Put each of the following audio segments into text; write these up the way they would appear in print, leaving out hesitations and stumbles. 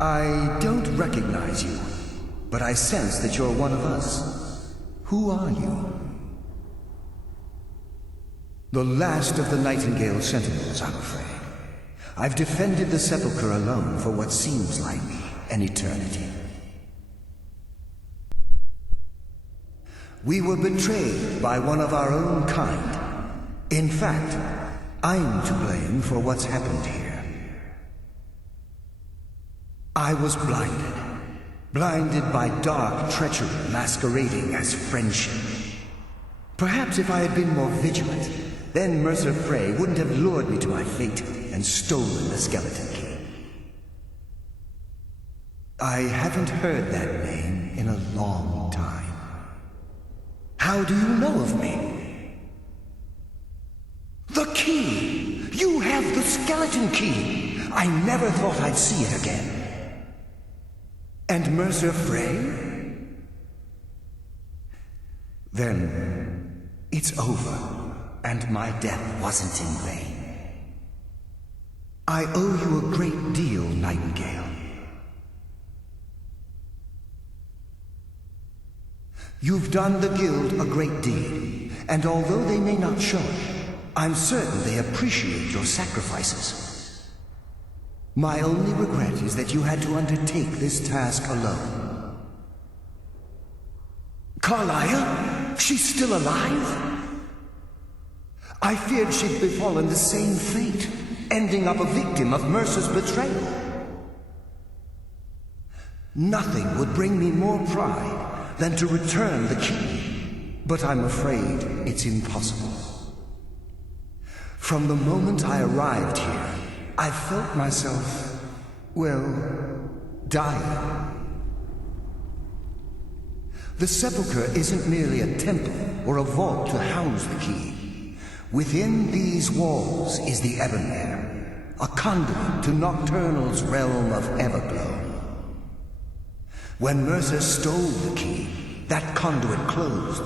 I don't recognize you, but I sense that you're one of us. Who are you? The last of the Nightingale Sentinels, I'm afraid. I've defended the Sepulcher alone for what seems like an eternity. We were betrayed by one of our own kind. In fact, I'm to blame for what's happened here. I was blinded by dark treachery masquerading as friendship. Perhaps if I had been more vigilant, then Mercer Frey wouldn't have lured me to my fate and stolen the skeleton key. I haven't heard that name in a long time. How do you know of me? The key! You have the skeleton key! I never thought I'd see it again. And Mercer Frey? Then it's over, and my death wasn't in vain. I owe you a great deal, Nightingale. You've done the Guild a great deed, and although they may not show it, I'm certain they appreciate your sacrifices. My only regret is that you had to undertake this task alone. Carlia? She's still alive? I feared she'd befallen the same fate, ending up a victim of Mercer's betrayal. Nothing would bring me more pride than to return the key, but I'm afraid it's impossible. From the moment I arrived here, I felt myself, well, dying. The Sepulcher isn't merely a temple or a vault to house the key. Within these walls is the Ebonmere, a conduit to Nocturnal's realm of Everglow. When Mercer stole the key, that conduit closed,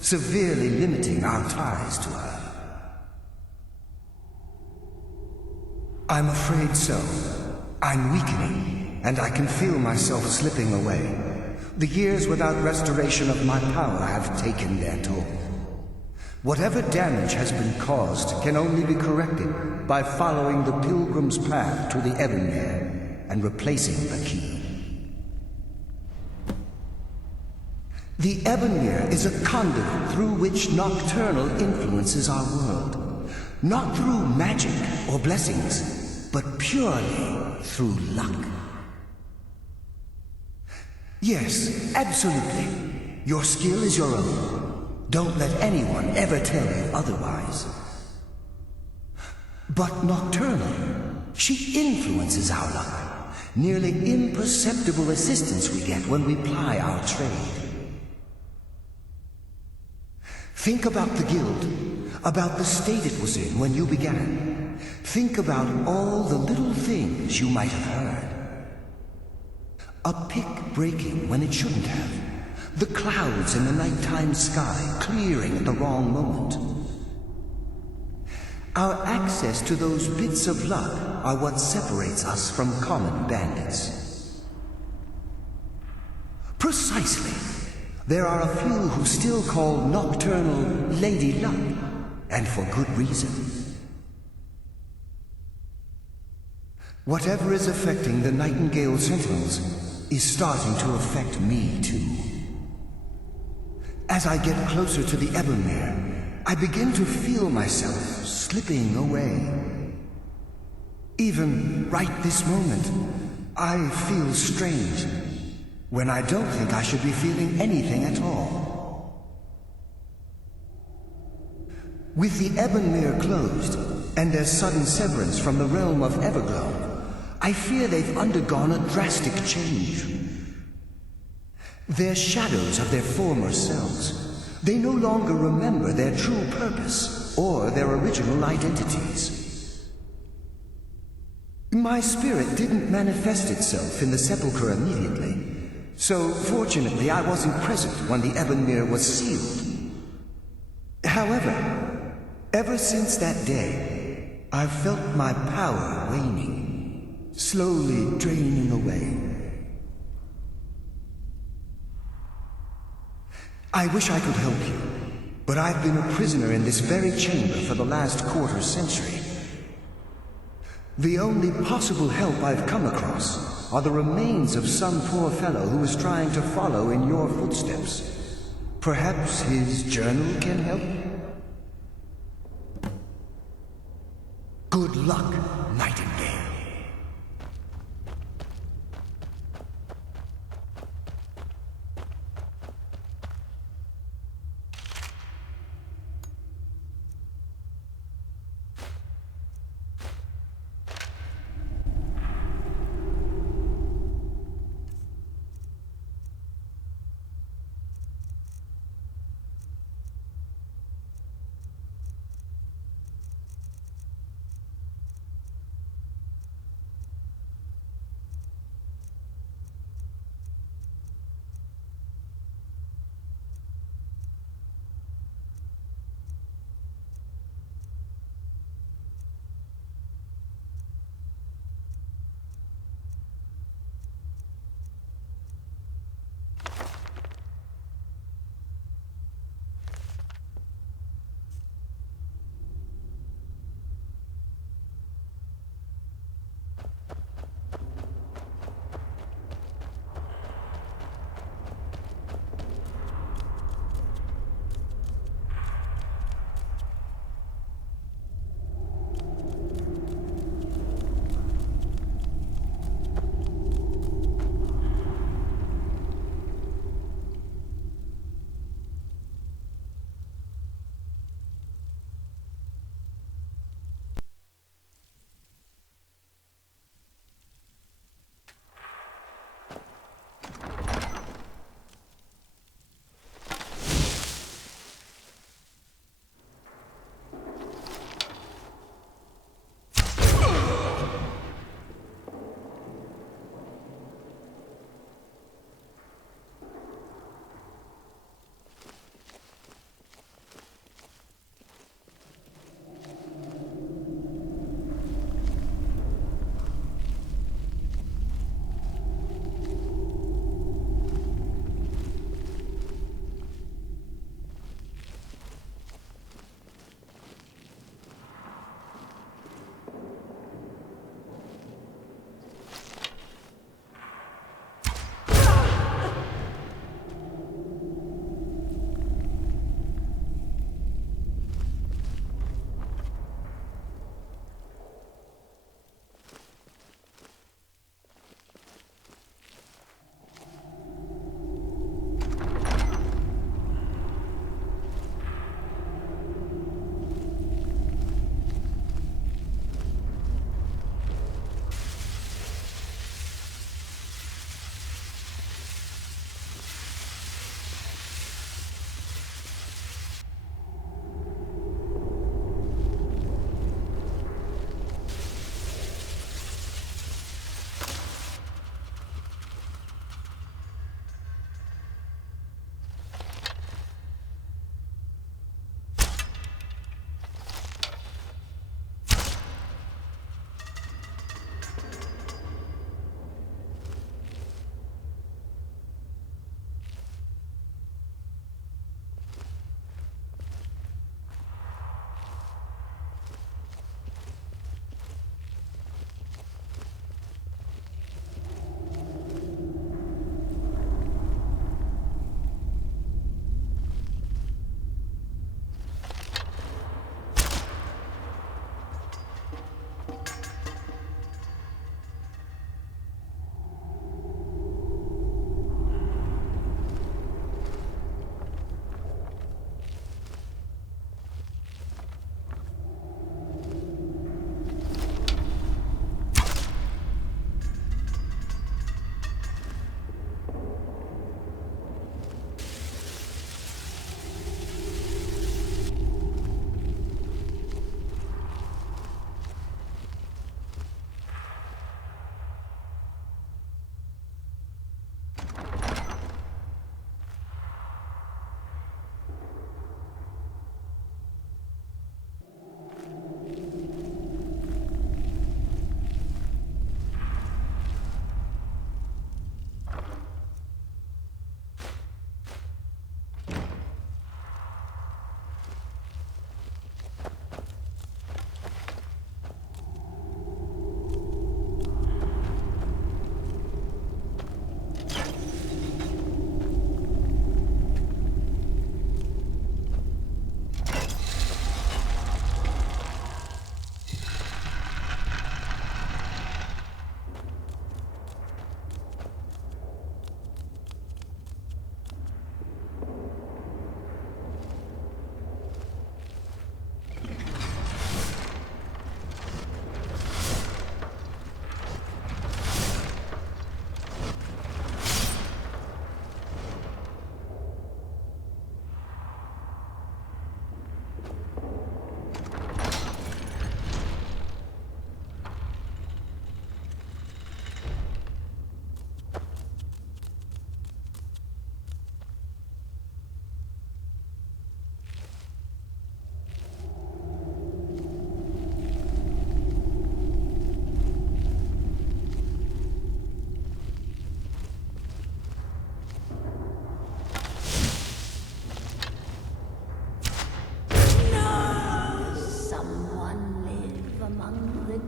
severely limiting our ties to her. I'm afraid so. I'm weakening, and I can feel myself slipping away. The years without restoration of my power have taken their toll. Whatever damage has been caused can only be corrected by following the pilgrim's path to the Ebonmere and replacing the key. The Ebonmere is a conduit through which Nocturnal influences our world. Not through magic or blessings, but purely through luck. Yes, absolutely. Your skill is your own. Don't let anyone ever tell you otherwise. But Nocturnal, she influences our luck. Nearly imperceptible assistance we get when we ply our trade. Think about the Guild, about the state it was in when you began. Think about all the little things you might have heard. A pick breaking when it shouldn't have. The clouds in the nighttime sky clearing at the wrong moment. Our access to those bits of luck are what separates us from common bandits. Precisely. There are a few who still call Nocturnal Lady Luck, and for good reason. Whatever is affecting the Nightingale Sentinels is starting to affect me too. As I get closer to the Ebonmere, I begin to feel myself slipping away. Even right this moment, I feel strange, when I don't think I should be feeling anything at all. With the Ebonmere closed, and their sudden severance from the realm of Everglow, I fear they've undergone a drastic change. They're shadows of their former selves. They no longer remember their true purpose or their original identities. My spirit didn't manifest itself in the Sepulcher immediately. So, fortunately, I wasn't present when the Ebonmere was sealed. However, ever since that day, I've felt my power waning. slowly draining away. I wish I could help you, but I've been a prisoner in this very chamber for the last quarter century. The only possible help I've come across are the remains of some poor fellow who is trying to follow in your footsteps. Perhaps his journal can help? Good luck, Nightingale.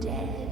dead.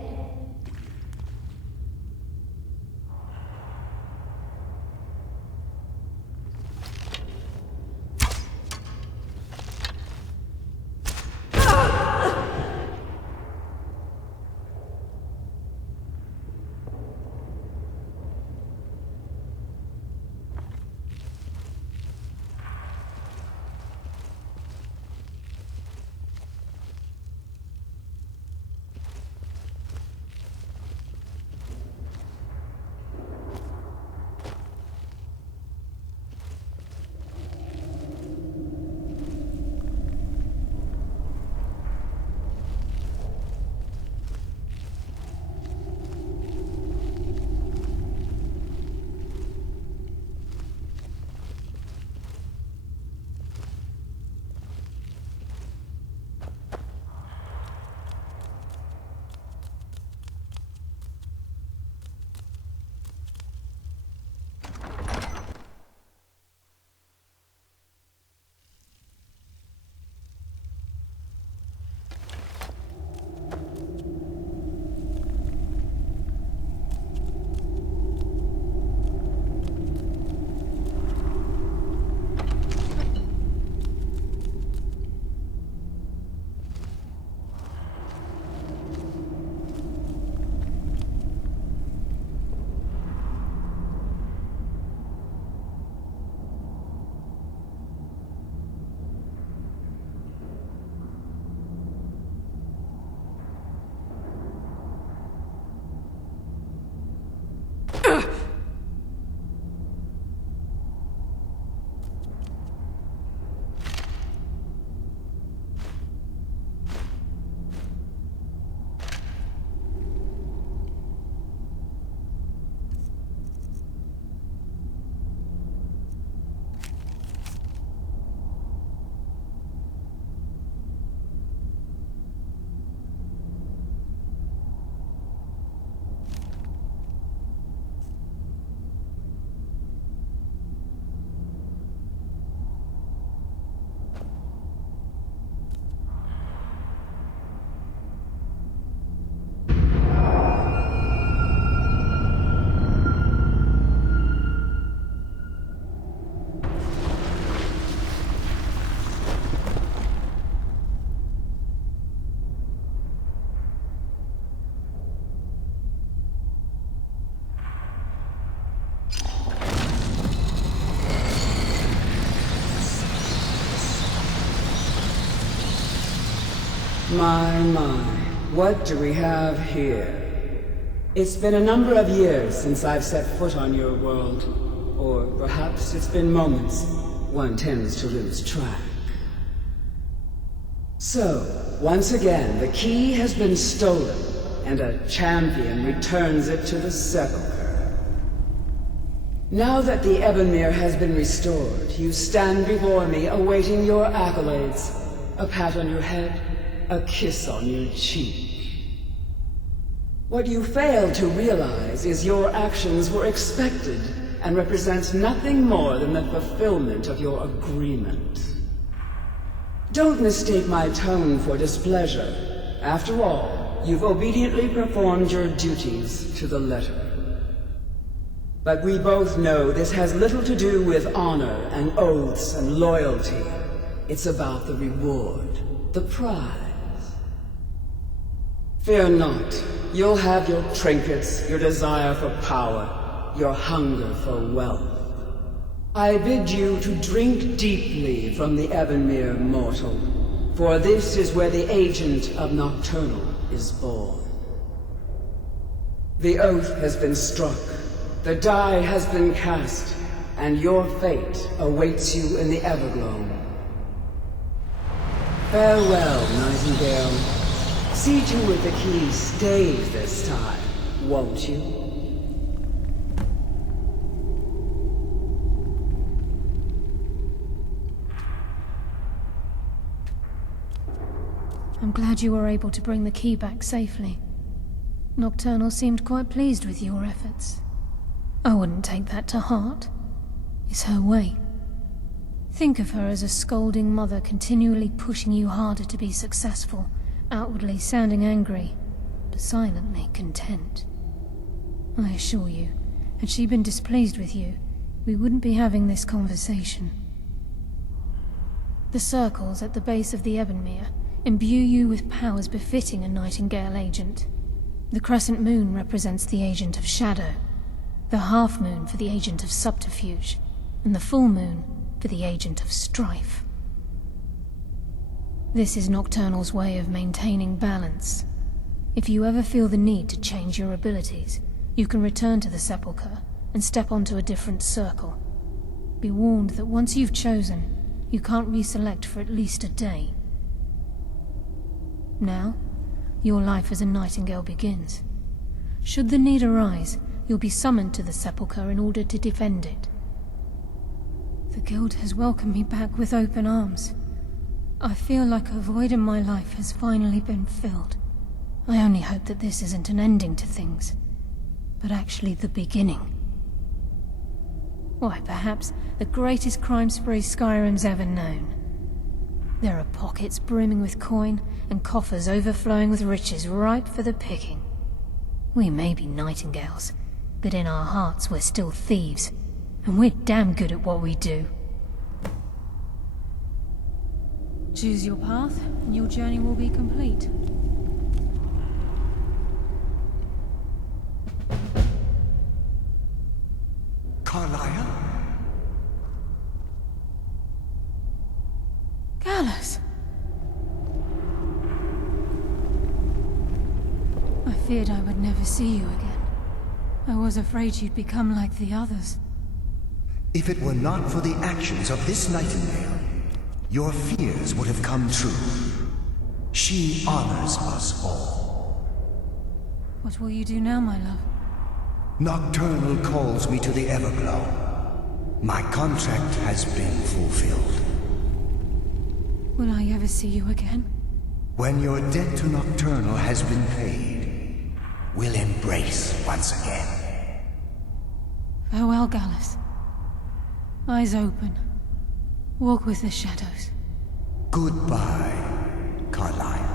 My, what do we have here? It's been a number of years since I've set foot on your world. Or perhaps it's been moments. One tends to lose track. So, once again, the key has been stolen, and a champion returns it to the Sepulcher. Now that the Ebonmere has been restored, you stand before me awaiting your accolades. A pat on your head, a kiss on your cheek. What you fail to realize is your actions were expected and represent nothing more than the fulfillment of your agreement. Don't mistake my tone for displeasure. After all, you've obediently performed your duties to the letter. But we both know this has little to do with honor and oaths and loyalty. It's about the reward, the prize. Fear not. You'll have your trinkets, your desire for power, your hunger for wealth. I bid you to drink deeply from the Ebonmere mortal, for this is where the agent of Nocturnal is born. The oath has been struck, the die has been cast, and your fate awaits you in the Evergloam. Farewell, Nightingale. See to it the key stays this time, won't you? I'm glad you were able to bring the key back safely. Nocturnal seemed quite pleased with your efforts. I wouldn't take that to heart. It's her way. Think of her as a scolding mother continually pushing you harder to be successful, outwardly sounding angry, silently content. I assure you, had she been displeased with you, we wouldn't be having this conversation. The circles at the base of the Ebonmere imbue you with powers befitting a Nightingale agent. The crescent moon represents the agent of shadow, the half moon for the agent of subterfuge, and the full moon for the agent of strife. This is Nocturnal's way of maintaining balance. If you ever feel the need to change your abilities, you can return to the Sepulcher and step onto a different circle. Be warned that once you've chosen, you can't reselect for at least a day. Now, your life as a Nightingale begins. Should the need arise, you'll be summoned to the Sepulcher in order to defend it. The Guild has welcomed me back with open arms. I feel like a void in my life has finally been filled. I only hope that this isn't an ending to things, but actually the beginning. Why, perhaps the greatest crime spree Skyrim's ever known. There are pockets brimming with coin, and coffers overflowing with riches ripe for the picking. We may be Nightingales, but in our hearts we're still thieves, and we're damn good at what we do. Choose your path, and your journey will be complete. Carlisle? Gallus! I feared I would never see you again. I was afraid you'd become like the others. If it were not for the actions of this Nightingale, your fears would have come true. She honors us all. What will you do now, my love? Nocturnal calls me to the Everglow. My contract has been fulfilled. Will I ever see you again? When your debt to Nocturnal has been paid, we'll embrace once again. Farewell, Gallus. Eyes open. Walk with the shadows. Goodbye, Carlisle.